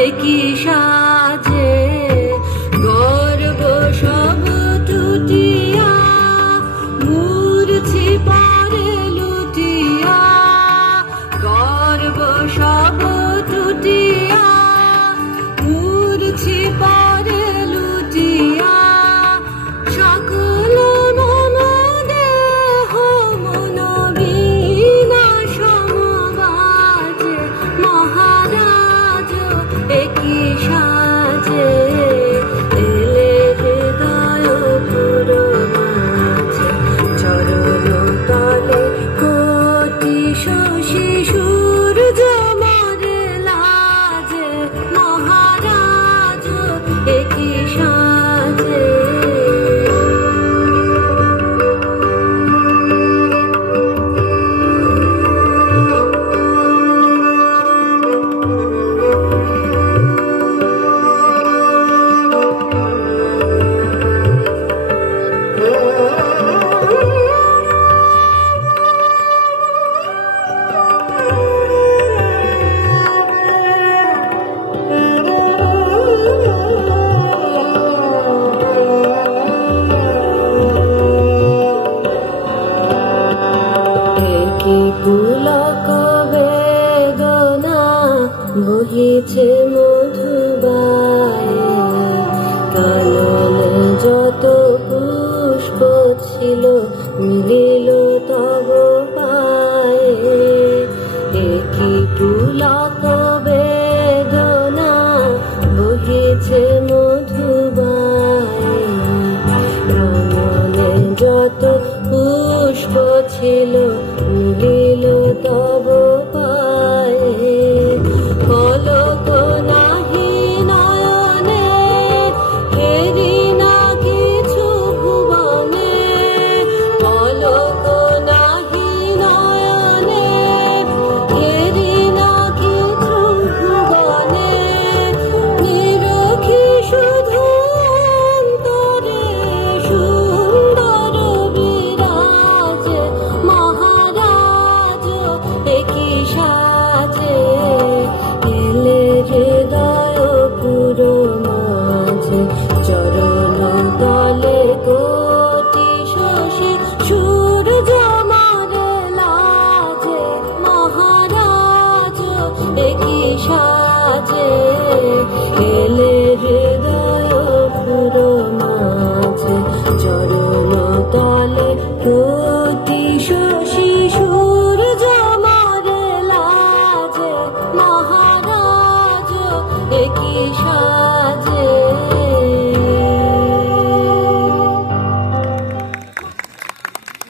একই সাজে গর্ব সব টুটিয়া মূর্ছি পরে লুটিয়া গর্ব সব টুটিয়া মূর্ছি পরে লুটিয়া সকল মন দেহ মন বিনা সমবাজে মহারাজ একই সাজে এলে হৃদয় পুরো মাঝে চরণ তলে কোটি শশী সূর্য মরে লাজে মহারাজ একই সাজে পুলক বেদনা বহিছে